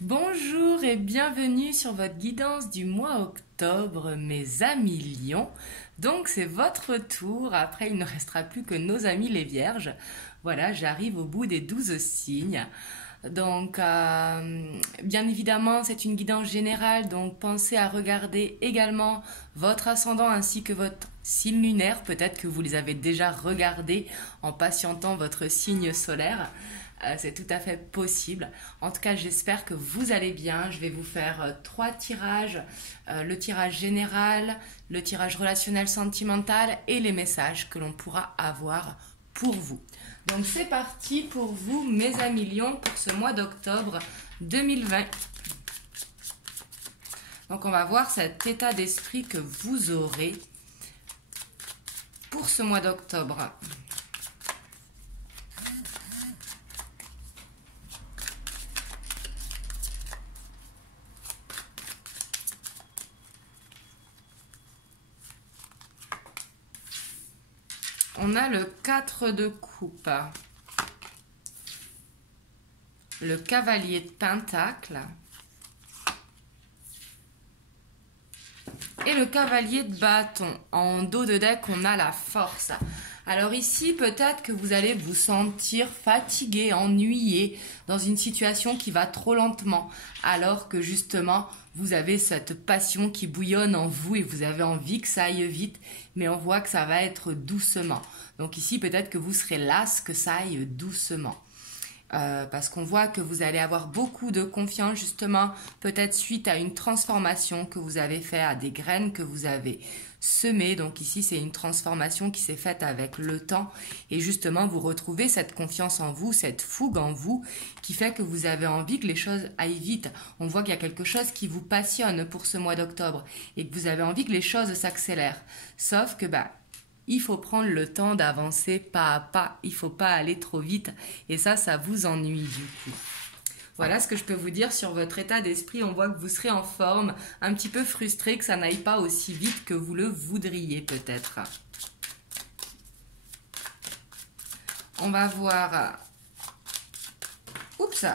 Bonjour et bienvenue sur votre guidance du mois octobre, mes amis lions. Donc c'est votre tour, après il ne restera plus que nos amis les vierges. Voilà, j'arrive au bout des 12 signes. Donc bien évidemment c'est une guidance générale, donc pensez à regarder également votre ascendant ainsi que votre signe lunaire. Peut-être que vous les avez déjà regardés en patientant votre signe solaire. C'est tout à fait possible. En tout cas, j'espère que vous allez bien. Je vais vous faire trois tirages. Le tirage général, le tirage relationnel sentimental et les messages que l'on pourra avoir pour vous. Donc c'est parti pour vous, mes amis lions, pour ce mois d'octobre 2020. Donc on va voir cet état d'esprit que vous aurez pour ce mois d'octobre. On a le 4 de coupe, le cavalier de pentacle et le cavalier de bâton. En dos de deck, on a la force. Alors ici, peut-être que vous allez vous sentir fatigué, ennuyé, dans une situation qui va trop lentement, alors que justement, vous avez cette passion qui bouillonne en vous et vous avez envie que ça aille vite, mais on voit que ça va être doucement. Donc ici, peut-être que vous serez las que ça aille doucement. Parce qu'on voit que vous allez avoir beaucoup de confiance justement, peut-être suite à une transformation que vous avez fait, à des graines que vous avez semées. Donc ici, c'est une transformation qui s'est faite avec le temps et justement, vous retrouvez cette confiance en vous, cette fougue en vous qui fait que vous avez envie que les choses aillent vite. On voit qu'il y a quelque chose qui vous passionne pour ce mois d'octobre et que vous avez envie que les choses s'accélèrent. Sauf que il faut prendre le temps d'avancer pas à pas. Il ne faut pas aller trop vite. Et ça vous ennuie du coup. Voilà ce que je peux vous dire sur votre état d'esprit. On voit que vous serez en forme, un petit peu frustré que ça n'aille pas aussi vite que vous le voudriez peut-être. On va voir... Oups!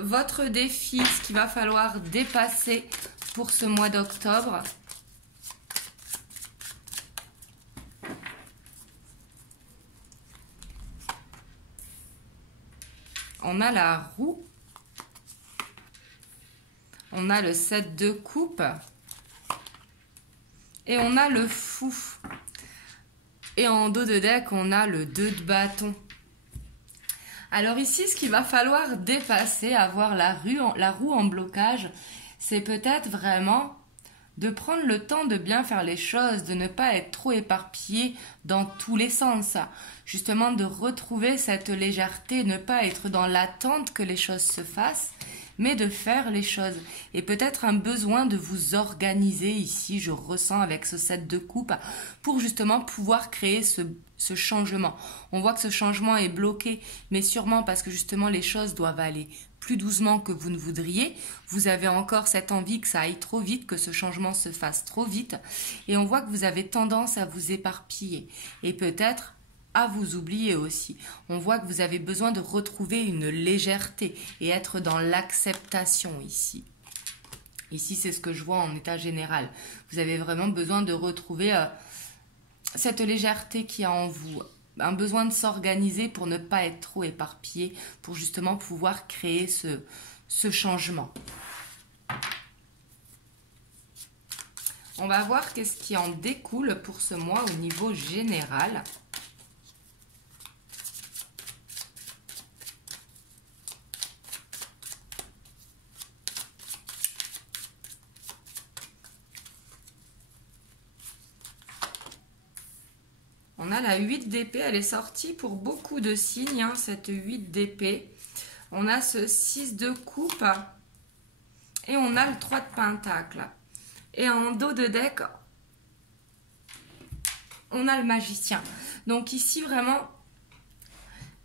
Votre défi, ce qu'il va falloir dépasser pour ce mois d'octobre. On a la roue, on a le 7 de coupe et on a le fou. Et en dos de deck, on a le 2 de bâton. Alors ici, ce qu'il va falloir dépasser, avoir la roue en blocage, c'est peut-être vraiment de prendre le temps de bien faire les choses, de ne pas être trop éparpillé dans tous les sens. Justement, de retrouver cette légèreté, ne pas être dans l'attente que les choses se fassent, mais de faire les choses. Et peut-être un besoin de vous organiser ici, je ressens avec ce 7 de coupe, pour justement pouvoir créer ce changement. On voit que ce changement est bloqué, mais sûrement parce que justement les choses doivent aller plus doucement que vous ne voudriez. Vous avez encore cette envie que ça aille trop vite, que ce changement se fasse trop vite. Et on voit que vous avez tendance à vous éparpiller. Et peut-être à vous oublier aussi. On voit que vous avez besoin de retrouver une légèreté et être dans l'acceptation ici. Ici, c'est ce que je vois en état général. Vous avez vraiment besoin de retrouver cette légèreté qui est en vous. Un besoin de s'organiser pour ne pas être trop éparpillé, pour justement pouvoir créer ce changement. On va voir qu'est-ce qui en découle pour ce mois au niveau général. On a la 8 d'épée, elle est sortie pour beaucoup de signes, cette 8 d'épée. On a ce 6 de coupe et on a le 3 de pentacle. Et en dos de deck, on a le magicien. Donc ici, vraiment,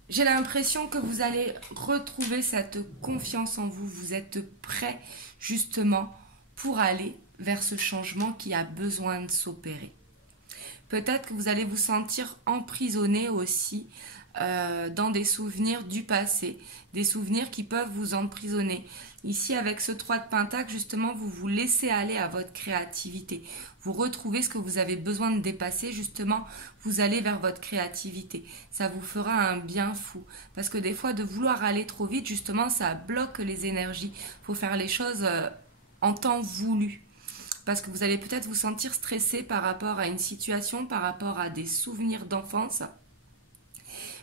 j'ai l'impression que vous allez retrouver cette confiance en vous. Vous êtes prêt justement pour aller vers ce changement qui a besoin de s'opérer. Peut-être que vous allez vous sentir emprisonné aussi dans des souvenirs du passé, des souvenirs qui peuvent vous emprisonner. Ici, avec ce 3 de Pentacle, justement, vous vous laissez aller à votre créativité. Vous retrouvez ce que vous avez besoin de dépasser, justement, vous allez vers votre créativité. Ça vous fera un bien fou. Parce que des fois, de vouloir aller trop vite, justement, ça bloque les énergies. Il faut faire les choses en temps voulu. Parce que vous allez peut-être vous sentir stressé par rapport à une situation, par rapport à des souvenirs d'enfance.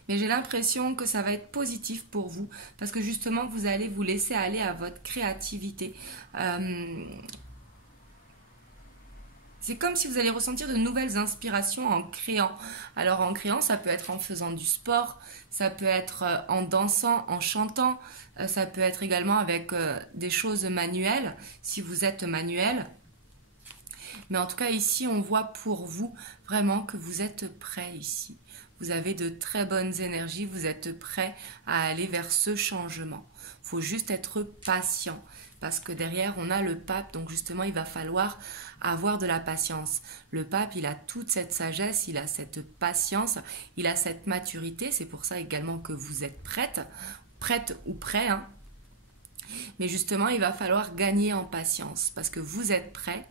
Mais j'ai l'impression que ça va être positif pour vous parce que justement, vous allez vous laisser aller à votre créativité. C'est comme si vous allez ressentir de nouvelles inspirations en créant. Alors en créant, ça peut être en faisant du sport, ça peut être en dansant, en chantant, ça peut être également avec des choses manuelles, si vous êtes manuel. Mais en tout cas, ici, on voit pour vous vraiment que vous êtes prêt ici. Vous avez de très bonnes énergies, vous êtes prêt à aller vers ce changement. Il faut juste être patient parce que derrière, on a le pape. Donc justement, il va falloir avoir de la patience. Le pape, il a toute cette sagesse, il a cette patience, il a cette maturité. C'est pour ça également que vous êtes prête ou prêt. Hein. Mais justement, il va falloir gagner en patience parce que vous êtes prêt.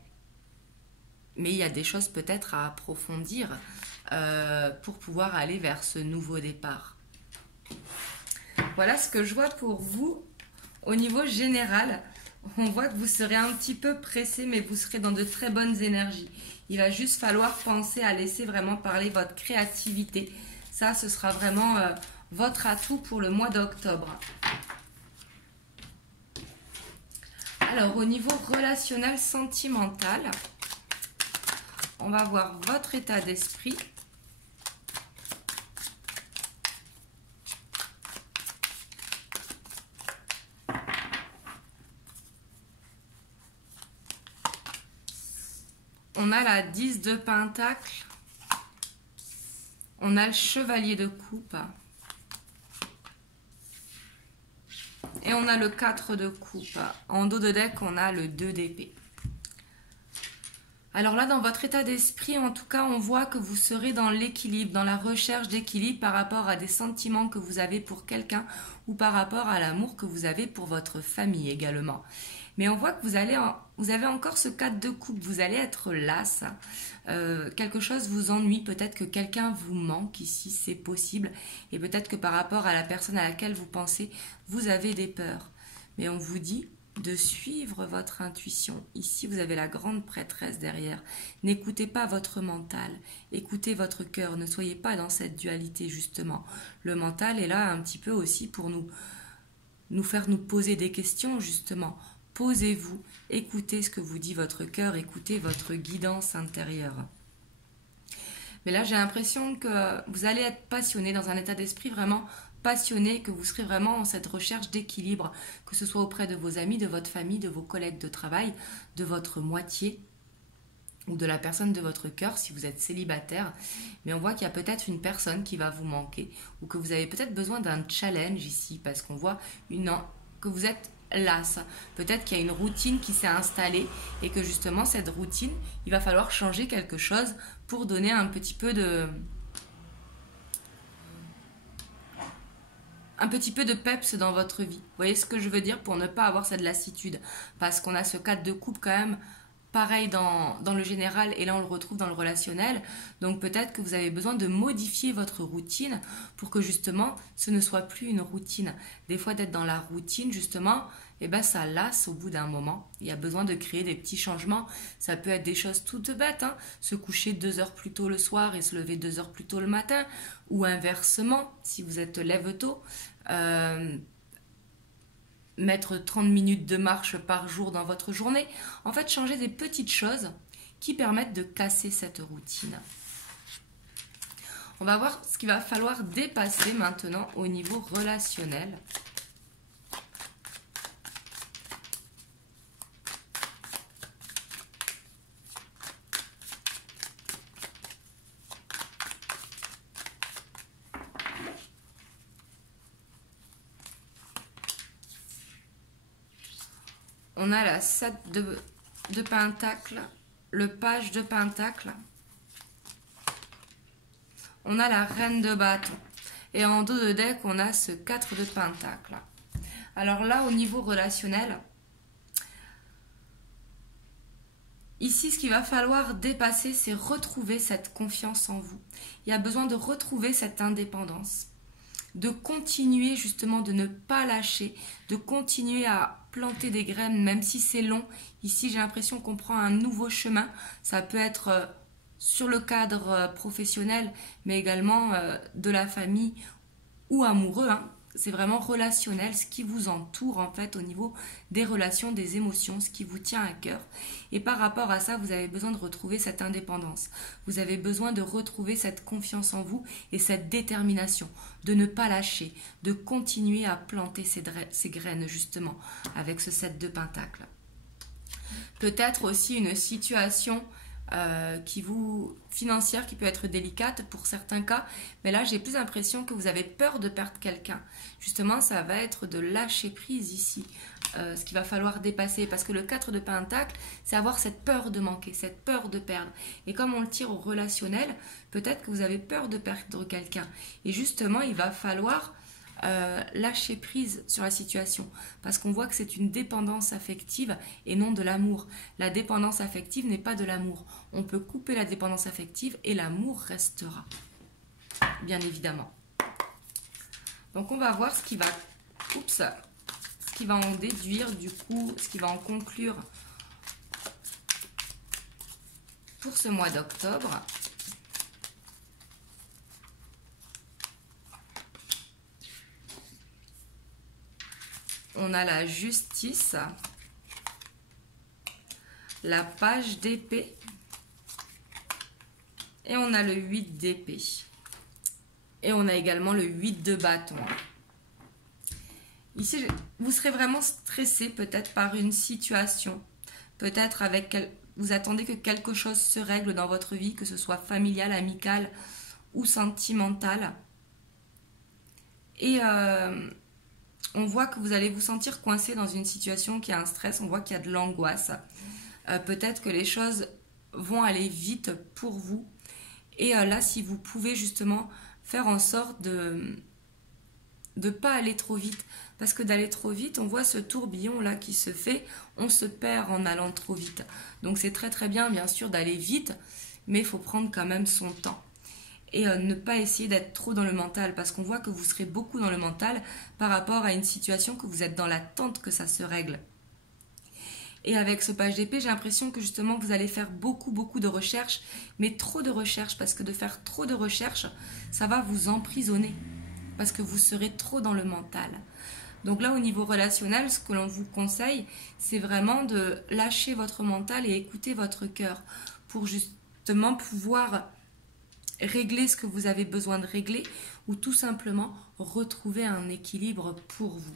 Mais il y a des choses peut-être à approfondir pour pouvoir aller vers ce nouveau départ. Voilà ce que je vois pour vous au niveau général. On voit que vous serez un petit peu pressé, mais vous serez dans de très bonnes énergies. Il va juste falloir penser à laisser vraiment parler votre créativité. Ça, ce sera vraiment votre atout pour le mois d'octobre. Alors, au niveau relationnel, sentimental, on va voir votre état d'esprit. On a la 10 de Pentacle. On a le Chevalier de Coupe. Et on a le 4 de Coupe. En dos de deck, on a le 2 d'épée. Alors là, dans votre état d'esprit, en tout cas, on voit que vous serez dans l'équilibre, dans la recherche d'équilibre par rapport à des sentiments que vous avez pour quelqu'un ou par rapport à l'amour que vous avez pour votre famille également. Mais on voit que vous avez encore ce 4 de coupe, vous allez être las. Quelque chose vous ennuie, peut-être que quelqu'un vous manque ici, c'est possible. Et peut-être que par rapport à la personne à laquelle vous pensez, vous avez des peurs. Mais on vous dit de suivre votre intuition. Ici, vous avez la grande prêtresse derrière. N'écoutez pas votre mental, écoutez votre cœur. Ne soyez pas dans cette dualité, justement. Le mental est là un petit peu aussi pour nous faire nous poser des questions, justement. Posez-vous, écoutez ce que vous dit votre cœur, écoutez votre guidance intérieure. Mais là, j'ai l'impression que vous allez être passionné, dans un état d'esprit vraiment passionné, que vous serez vraiment en cette recherche d'équilibre, que ce soit auprès de vos amis, de votre famille, de vos collègues de travail, de votre moitié ou de la personne de votre cœur si vous êtes célibataire. Mais on voit qu'il y a peut-être une personne qui va vous manquer ou que vous avez peut-être besoin d'un challenge ici parce qu'on voit que vous êtes las. Peut-être qu'il y a une routine qui s'est installée et que justement cette routine, il va falloir changer quelque chose pour donner un petit peu de peps dans votre vie. Vous voyez ce que je veux dire, pour ne pas avoir cette lassitude. Parce qu'on a ce 4 de coupe quand même, pareil dans le général, et là on le retrouve dans le relationnel. Donc peut-être que vous avez besoin de modifier votre routine pour que justement ce ne soit plus une routine. Des fois d'être dans la routine justement, et ben ça lasse au bout d'un moment. Il y a besoin de créer des petits changements. Ça peut être des choses toutes bêtes, hein. Se coucher 2 heures plus tôt le soir et se lever 2 heures plus tôt le matin, ou inversement si vous êtes lève-tôt. Mettre 30 minutes de marche par jour dans votre journée. En fait, changer des petites choses qui permettent de casser cette routine. On va voir ce qu'il va falloir dépasser maintenant au niveau relationnel. On a la 7 de Pentacle, le page de Pentacle. On a la reine de bâton. Et en dos de deck, on a ce 4 de Pentacle. Alors là, au niveau relationnel, ici, ce qu'il va falloir dépasser, c'est retrouver cette confiance en vous. Il y a besoin de retrouver cette indépendance, de continuer justement, de ne pas lâcher, de continuer à planter des graines, même si c'est long. Ici, j'ai l'impression qu'on prend un nouveau chemin. Ça peut être sur le cadre professionnel, mais également de la famille ou amoureux, hein. C'est vraiment relationnel, ce qui vous entoure en fait au niveau des relations, des émotions, ce qui vous tient à cœur. Et par rapport à ça, vous avez besoin de retrouver cette indépendance. Vous avez besoin de retrouver cette confiance en vous et cette détermination, de ne pas lâcher, de continuer à planter ces graines justement avec ce 7 de Pentacle. Peut-être aussi une situation financière qui peut être délicate pour certains cas, mais là j'ai plus l'impression que vous avez peur de perdre quelqu'un. Justement, ça va être de lâcher prise ici, ce qu'il va falloir dépasser, parce que le 4 de Pentacle, c'est avoir cette peur de manquer, cette peur de perdre. Et comme on le tire au relationnel, peut-être que vous avez peur de perdre quelqu'un. Et justement, il va falloir lâcher prise sur la situation, parce qu'on voit que c'est une dépendance affective et non de l'amour. La dépendance affective n'est pas de l'amour. On peut couper la dépendance affective et l'amour restera, bien évidemment. Donc on va voir ce qui va en déduire du coup, ce qui va en conclure pour ce mois d'octobre. On a la justice, la page d'épée et on a le 8 d'épée. Et on a également le 8 de bâton. Ici, vous serez vraiment stressé peut-être par une situation. Peut-être vous attendez que quelque chose se règle dans votre vie, que ce soit familial, amical ou sentimental. Et on voit que vous allez vous sentir coincé dans une situation qui a un stress, on voit qu'il y a de l'angoisse. Peut-être que les choses vont aller vite pour vous. Et là, si vous pouvez justement faire en sorte de ne pas aller trop vite. Parce que d'aller trop vite, on voit ce tourbillon là qui se fait, on se perd en allant trop vite. Donc c'est très très bien, bien sûr, d'aller vite, mais il faut prendre quand même son temps. Et ne pas essayer d'être trop dans le mental, parce qu'on voit que vous serez beaucoup dans le mental par rapport à une situation que vous êtes dans l'attente que ça se règle. Et avec ce page d'épée, j'ai l'impression que justement vous allez faire beaucoup de recherches, mais trop de recherches, parce que de faire trop de recherches, ça va vous emprisonner, parce que vous serez trop dans le mental. Donc là, au niveau relationnel, ce que l'on vous conseille, c'est vraiment de lâcher votre mental et écouter votre cœur pour justement pouvoir régler ce que vous avez besoin de régler ou tout simplement retrouver un équilibre pour vous.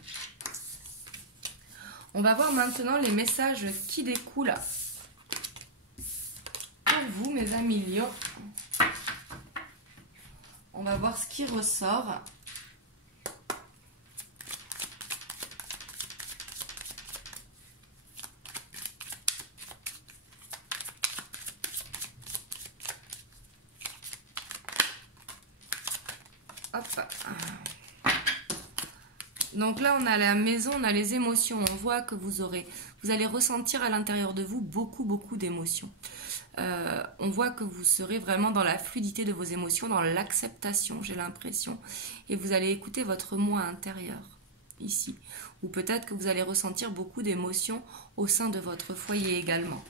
On va voir maintenant les messages qui découlent pour vous, mes amis Lions. On va voir ce qui ressort. Hop. Donc là, on a la maison, on a les émotions. On voit que vous allez ressentir à l'intérieur de vous beaucoup d'émotions. On voit que vous serez vraiment dans la fluidité de vos émotions, dans l'acceptation, j'ai l'impression. Et vous allez écouter votre moi intérieur, ici. Ou peut-être que vous allez ressentir beaucoup d'émotions au sein de votre foyer également.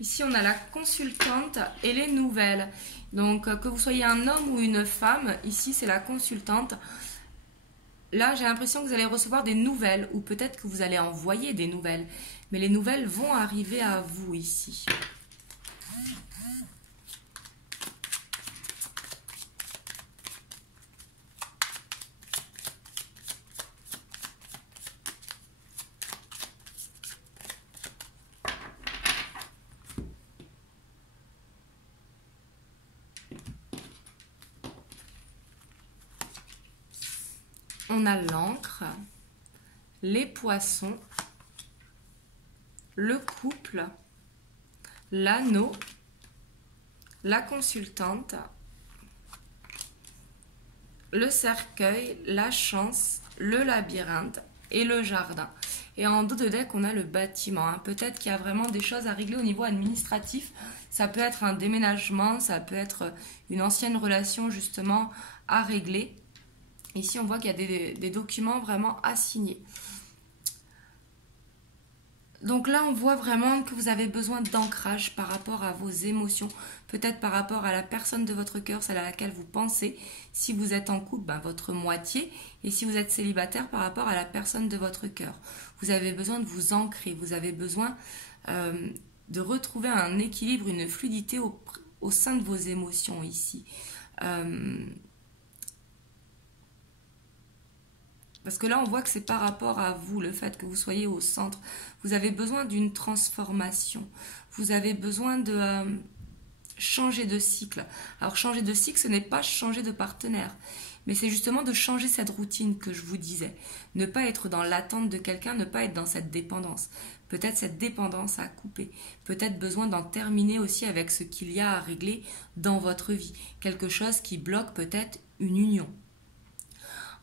Ici, on a la consultante et les nouvelles. Donc, que vous soyez un homme ou une femme, ici, c'est la consultante. Là, j'ai l'impression que vous allez recevoir des nouvelles ou peut-être que vous allez envoyer des nouvelles. Mais les nouvelles vont arriver à vous ici. on a l'Ancre, les Poissons, le Couple, l'Anneau, la Consultante, le Cercueil, la Chance, le Labyrinthe et le Jardin. Et en dos de deck, on a le Bâtiment. Hein. Peut-être qu'il y a vraiment des choses à régler au niveau administratif. Ça peut être un déménagement, ça peut être une ancienne relation justement à régler. Ici, on voit qu'il y a des documents vraiment à signer. Donc là, on voit vraiment que vous avez besoin d'ancrage par rapport à vos émotions, peut-être par rapport à la personne de votre cœur, celle à laquelle vous pensez. Si vous êtes en couple, ben, votre moitié. Et si vous êtes célibataire, par rapport à la personne de votre cœur. Vous avez besoin de vous ancrer, vous avez besoin de retrouver un équilibre, une fluidité au sein de vos émotions ici. Parce que là, on voit que c'est par rapport à vous, le fait que vous soyez au centre. Vous avez besoin d'une transformation. Vous avez besoin de changer de cycle. Alors, changer de cycle, ce n'est pas changer de partenaire. Mais c'est justement de changer cette routine que je vous disais. Ne pas être dans l'attente de quelqu'un, ne pas être dans cette dépendance. Peut-être cette dépendance à couper. Peut-être besoin d'en terminer aussi avec ce qu'il y a à régler dans votre vie. Quelque chose qui bloque peut-être une union.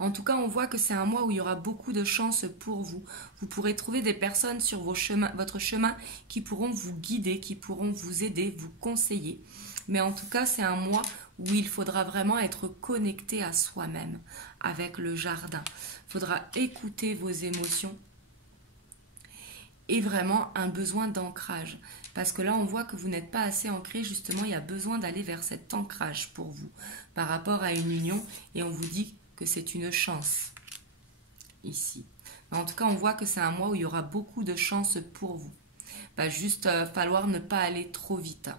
En tout cas, on voit que c'est un mois où il y aura beaucoup de chance pour vous. Vous pourrez trouver des personnes sur votre chemin qui pourront vous guider, qui pourront vous aider, vous conseiller. Mais en tout cas, c'est un mois où il faudra vraiment être connecté à soi-même, avec le jardin. Il faudra écouter vos émotions et vraiment un besoin d'ancrage. Parce que là, on voit que vous n'êtes pas assez ancré. Justement, il y a besoin d'aller vers cet ancrage pour vous par rapport à une union. Et on vous dit que c'est une chance ici. Mais en tout cas, on voit que c'est un mois où il y aura beaucoup de chance pour vous. Va juste falloir ne pas aller trop vite.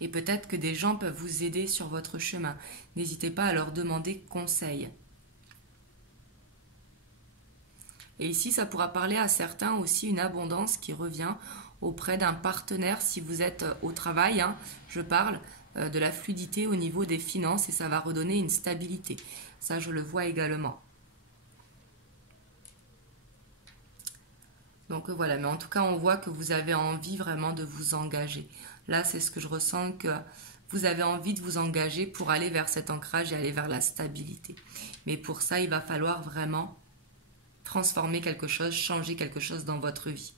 Et peut-être que des gens peuvent vous aider sur votre chemin. N'hésitez pas à leur demander conseil. Et ici, ça pourra parler à certains aussi une abondance qui revient auprès d'un partenaire si vous êtes au travail. Hein, je parle de la fluidité au niveau des finances et ça va redonner une stabilité. Ça, je le vois également. Donc voilà, mais en tout cas, on voit que vous avez envie vraiment de vous engager. Là, c'est ce que je ressens, que vous avez envie de vous engager pour aller vers cet ancrage et aller vers la stabilité. Mais pour ça, il va falloir vraiment transformer quelque chose, changer quelque chose dans votre vie.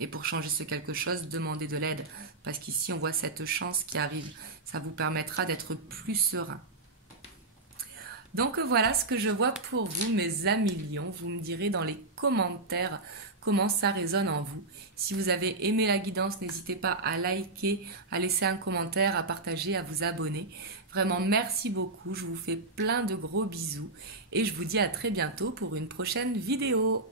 Et pour changer ce quelque chose, demandez de l'aide. Parce qu'ici, on voit cette chance qui arrive. Ça vous permettra d'être plus serein. Donc voilà ce que je vois pour vous, mes amis lions. Vous me direz dans les commentaires comment ça résonne en vous. Si vous avez aimé la guidance, n'hésitez pas à liker, à laisser un commentaire, à partager, à vous abonner. Vraiment, merci beaucoup. Je vous fais plein de gros bisous. Et je vous dis à très bientôt pour une prochaine vidéo.